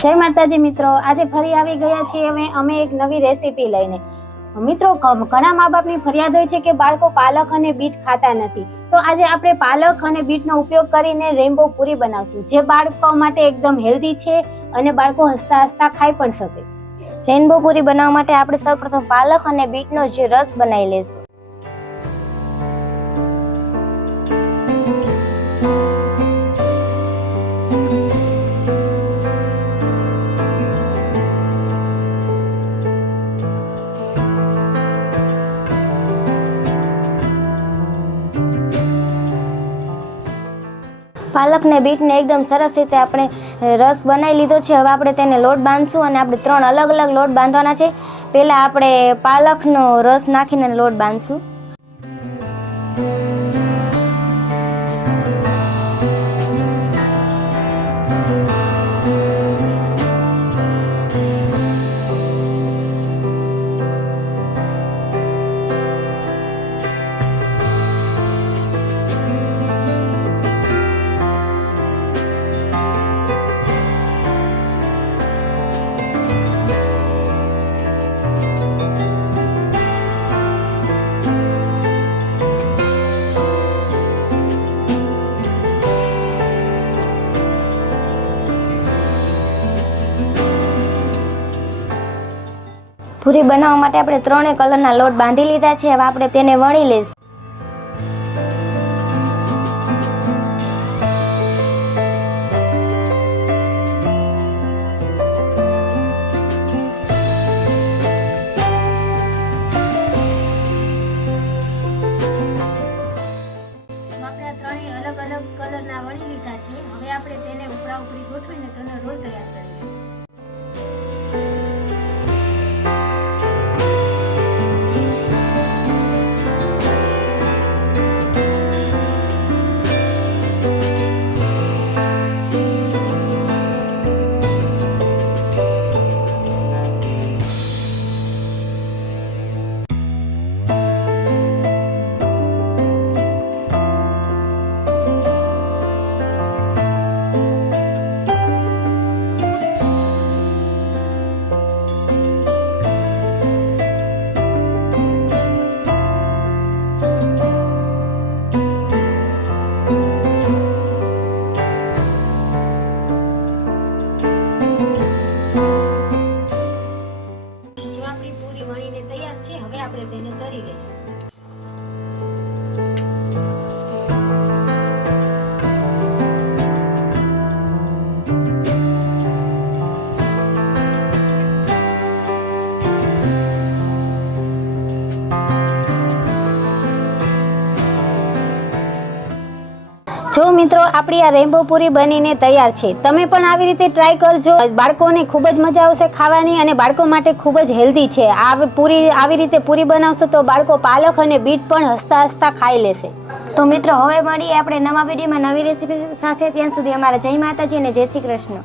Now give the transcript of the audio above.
જય માતાજી મિત્રો, આજે ફરી આવી ગયા છીએ અમે એક નવી રેસીપી લઈને। મિત્રો, ઘણા મા બાપની ફરિયાદ હોય છે કે બાળકો પાલક અને બીટ ખાતા નથી, તો આજે આપણે પાલક અને બીટનો ઉપયોગ કરીને રેનબો પૂરી બનાવશું, જે બાળકો માટે એકદમ હેલ્ધી છે અને બાળકો હસતા હસતા ખાઈ પણ શકે। રેનબો પૂરી બનાવવા માટે આપણે સૌપ્રથમ પાલક અને બીટનો જે રસ બનાવી લેશું। પાલક ને બીટ ને એકદમ સરસ રીતે આપણે રસ બનાવી લીધો છે। હવે આપણે તેને લોટ બાંધશું અને આપણે 3 અલગ અલગ લોટ બાંધવાના છે। પહેલા આપણે પાલકનો રસ નાખીને લોટ બાંધશું। પૂરી બનાવવા માટે આપણે 3 કલરના લોટ બાંધી લીધા છે। હવે આપણે તેને વણી લઈશું। આપણે 3 અલગ અલગ કલરના વણી લીધા છે। હવે આપણે તેને ઉપરા ઉપરી ગોઠવીને તેનો રોલ તૈયાર કરીએ। વણીને તૈયાર છે। હવે આપણે તેને તળી લઈશું। જો મિત્રો, આપણી આ રેનબો પૂરી બનીને તૈયાર છે। તમે પણ આવી રીતે ટ્રાય કરજો, બાળકોને ખૂબ જ મજા આવશે ખાવાની અને બાળકો માટે ખૂબ જ હેલ્ધી છે। આ પૂરી આવી રીતે પૂરી બનાવશો તો બાળકો પાલક અને બીટ પણ હસતા હસતા ખાઈ લેશે। તો મિત્રો, હવે મળીએ આપણે નવા વિડીયોમાં નવી રેસીપી સાથે। ત્યાં સુધી અમારા જય માતાજી અને જય શ્રી કૃષ્ણ।